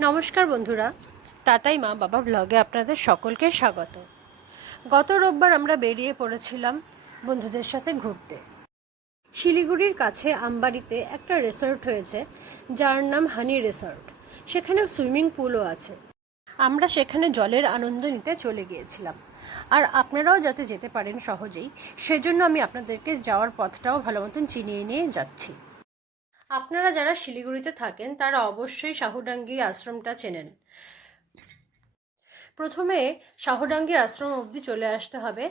নমস্কার বন্ধুরা, তাতাই মা বাবা ব্লগে আপনাদের সকলকে স্বাগত। গত রোববার আমরা বেরিয়ে পড়েছিলাম বন্ধুদের সাথে ঘুরতে। শিলিগুড়ির কাছে আমবাড়িতে একটা রিসর্ট হয়েছে, যার নাম হানি রিসর্ট। সেখানে সুইমিং পুলও আছে। আমরা সেখানে জলের আনন্দ নিতে চলে গিয়েছিলাম। আর আপনারাও যাতে যেতে পারেন সহজেই, সেজন্য আমি আপনাদেরকে যাওয়ার পথটাও ভালো মতন চিনিয়ে নিয়ে যাচ্ছি। আপনারা যারা শিলিগুড়িতে থাকেন তারা অবশ্যই শাহুডাঙ্গি আশ্রমটা চেনেন। প্রথমে শাহুডাঙ্গি আশ্রম অবধি চলে আসতে হবে,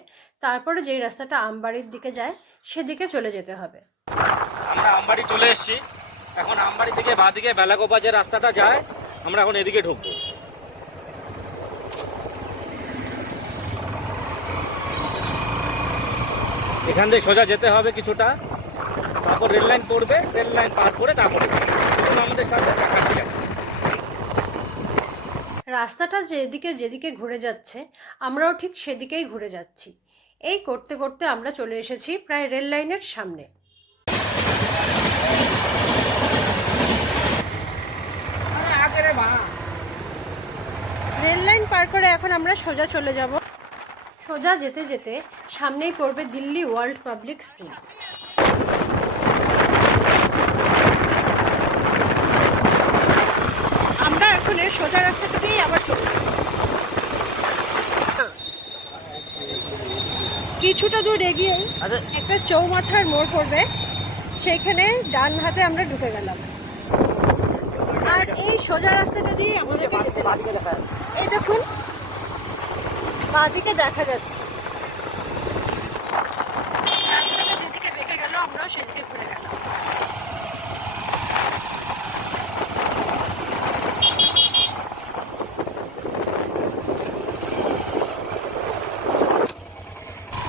তারপরে যেই রাস্তাটা আমবাড়ির দিকে যায় সেদিকে চলে যেতে হবে। আমরা আমবাড়ি চলে এসেছি। এখন আমবাড়ি থেকে বাঁদিকে বেলাগোপা যে রাস্তাটা যায়, আমরা এখন এদিকে ঢুকবো। এখান থেকে সোজা যেতে হবে কিছুটা, তারপর রেল লাইন পড়বে, রেল লাইন পার করে তারপরে আমাদের সাথে দেখাচ্ছি। রাস্তাটা যেদিকে যেদিকে ঘুরে যাচ্ছে আমরাও ঠিক সেদিকেই ঘুরে যাচ্ছি। এই করতে করতে আমরা চলে এসেছি প্রায় রেল লাইনের সামনে। রেল লাইন পার করে এখন আমরা সোজা চলে যাব। সোজা যেতে যেতে সামনেই পড়বে দিল্লি ওয়ার্ল্ড পাবলিক স্কুল। আমরা এখন এর সোজা রাস্তাটা দিয়েই আবার চলে যাব। কিছুটা দূর এগিয়ে একটা চৌমাথার মোড় পড়বে, সেইখানে ডান হাতে আমরা ঢুকে গেলাম। আর এই সোজা রাস্তাটা দিয়ে আমাদেরকে যেতে হবে। এই দেখুন, বাঁদিকে দেখা যাচ্ছে। রাস্তাটা যেদিকে বেঁকে গেল আমরাও সেদিকে ঘুরে গেলাম।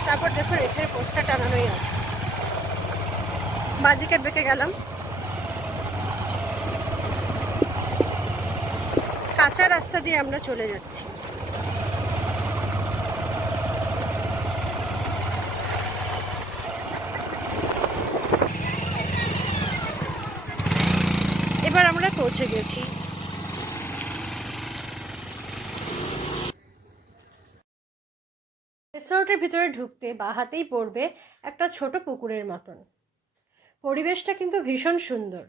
তারপর দেখুন এখানে পোস্টার টানানোই আছে। বাঁদিকে বেঁকে গেলাম, কাঁচা রাস্তা দিয়ে আমরা চলে যাচ্ছি। এবার আমরা পৌঁছে গেছি। রিসর্টের ভিতরে ঢুকতে বাঁ হাতেই পড়বে একটা ছোট পুকুরের মতন। পরিবেশটা কিন্তু ভীষণ সুন্দর,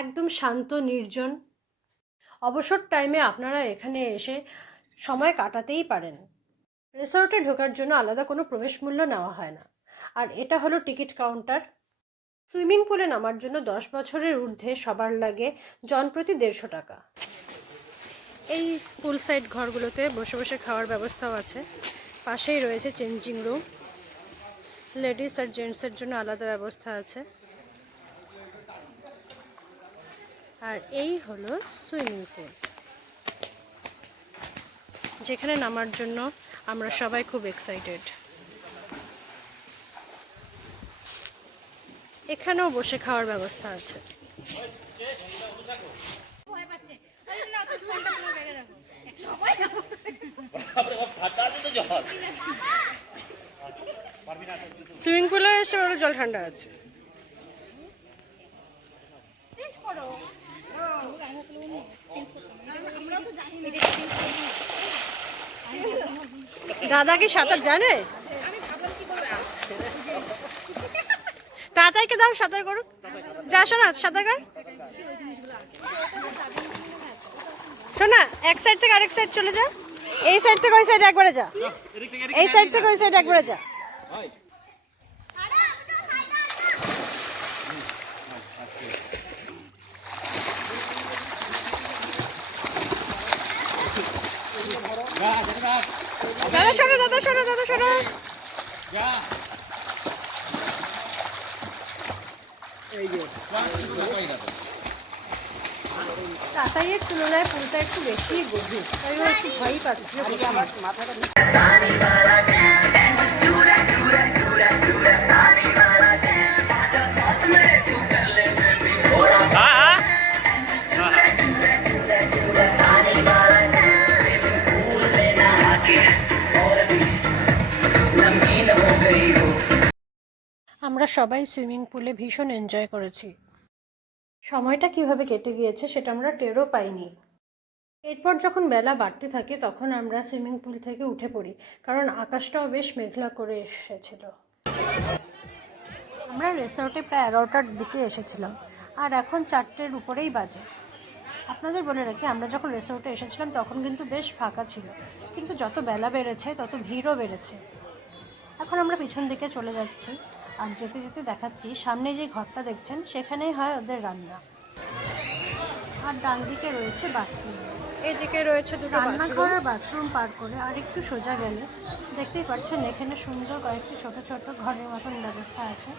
একদম শান্ত নির্জন। অবসর টাইমে আপনারা এখানে এসে সময় কাটাতেই পারেন। রিসর্টে ঢোকার জন্য আলাদা কোনো প্রবেশ মূল্য নেওয়া হয় না। আর এটা হলো টিকিট কাউন্টার। সুইমিং পুলে নামার জন্য 10 বছরের ঊর্ধ্বে সবার লাগে জনপ্রতি 150 টাকা। এই পুল সাইড ঘরগুলোতে বসে বসে খাওয়ার ব্যবস্থাও আছে। পাশেই রয়েছে চেঞ্জিং রুম, লেডিস আর জেন্টসের জন্য আলাদা ব্যবস্থা আছে। আর এই হলো সুইমিং পুল, যেখানে নামার জন্য আমরা সবাই খুব এক্সাইটেড। এখানেও বসে খাওয়ার ব্যবস্থা আছে। সুইমিং পুলে এসে ওর জল ঠান্ডা আছে। দাদা কি সাঁতার জানে? তাতাইকে দাও সাঁতার করুক। যা শোনা সাঁতার কর। শোনা, এক সাইড থেকে আরেক সাইড চলে যা। এই সাইড থেকে ওই সাইড একবারে যা। এই সাইড থেকে ওই সাইড একবারে যা। দাদা সরো, দাদা সরো, দাদা সরো। তাতাইয়ের তুলনায় পুলটা একটু বেশি গভীর, তাই ও একটু ভয়ই পাচ্ছে। আমরা সবাই সুইমিং পুলে ভীষণ এনজয় করেছি। সময়টা কিভাবে কেটে গিয়েছে সেটা আমরা টেরও পাইনি। এরপর যখন বেলা বাড়তে থাকে তখন আমরা সুইমিং পুল থেকে উঠে পড়ি, কারণ আকাশটাও বেশ মেঘলা করে এসেছিল। আমরা রিসর্টে প্রায় 11টার দিকে এসেছিলাম, আর এখন 4টের উপরেই বাজে। আপনাদের বলে রাখি, আমরা যখন রিসর্টে এসেছিলাম তখন কিন্তু বেশ ফাঁকা ছিল, কিন্তু যত বেলা বেড়েছে তত ভিড়ও বেড়েছে। এখন আমরা পিছন দিকে চলে যাচ্ছি, আর যেতে যেতে দেখাচ্ছি সামনে যে ঘরটা দেখছেন সেখানেই হয় ওদের রান্না। আর ডান দিকে রয়েছে বাথরুম, এদিকে রয়েছে দুটো রান্নাঘর আর বাথরুম পার করে আর একটু সোজা গেলে দেখতেই পাচ্ছেন এখানে সুন্দর কয়েকটি ছোট ছোট ঘরের মতন ব্যবস্থা আছে।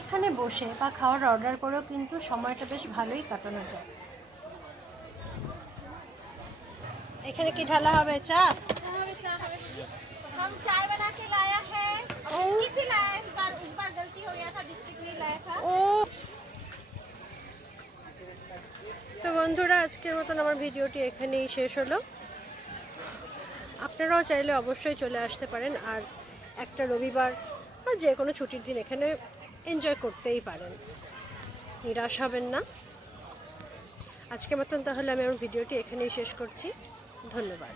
এখানে বসে বা খাওয়ার অর্ডার করেও কিন্তু সময়টা বেশ ভালোই কাটানো যায়। এখানে কি ঢালা হবে? চা? हम चाय बना के लाया है और बिस्किट भी लाया है। इस बार गलती हो गया था, बिस्किट नहीं लाया था। তো বন্ধুরা, আজকের মতন আমার ভিডিওটি এখানেই শেষ হলো। আপনারাও চাইলে অবশ্যই চলে আসতে পারেন, আর একটা রবিবার বা যে কোনো ছুটির দিন এখানে এনজয় করতেই পারেন, নিরাশ হবেন না। আজকের মতন তাহলে আমি আমার ভিডিওটি এখানেই শেষ করছি। ধন্যবাদ।